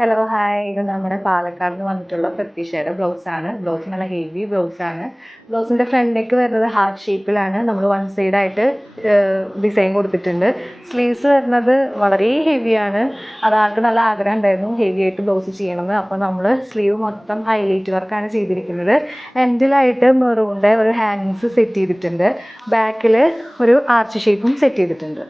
Hello hi ഇത് നമ്മുടെ പാലക്കാട് നിന്ന് വന്നിട്ടുള്ള പ്രതീക്ഷയുടെ ബ്ലൗസാണ്. ബ്ലൗസ് നല്ല ഹെവി ബ്ലൗസാണ്. ബ്ലൗസിൻ്റെ ഫ്രണ്ടിലേക്ക് വരുന്നത് ഹാർട്ട് ഷേപ്പിലാണ്. നമ്മൾ വൺ സൈഡായിട്ട് ഡിസൈൻ കൊടുത്തിട്ടുണ്ട്. സ്ലീവ്സ് വരുന്നത് വളരെ ഹെവിയാണ്. അതാൾക്ക് നല്ല ആഗ്രഹം ഉണ്ടായിരുന്നു ഹെവി ആയിട്ട് ബ്ലൗസ് ചെയ്യണമെന്ന്. അപ്പോൾ നമ്മൾ സ്ലീവ് മൊത്തം ഹൈലൈറ്റ് വർക്കാണ് ചെയ്തിരിക്കുന്നത്. എൻഡിലായിട്ട് മെറൂണിൻ്റെ ഒരു ഹാങ്ങിങ്സ് സെറ്റ് ചെയ്തിട്ടുണ്ട്. ബാക്കിൽ ഒരു ആർച്ച് ഷേപ്പും സെറ്റ് ചെയ്തിട്ടുണ്ട്.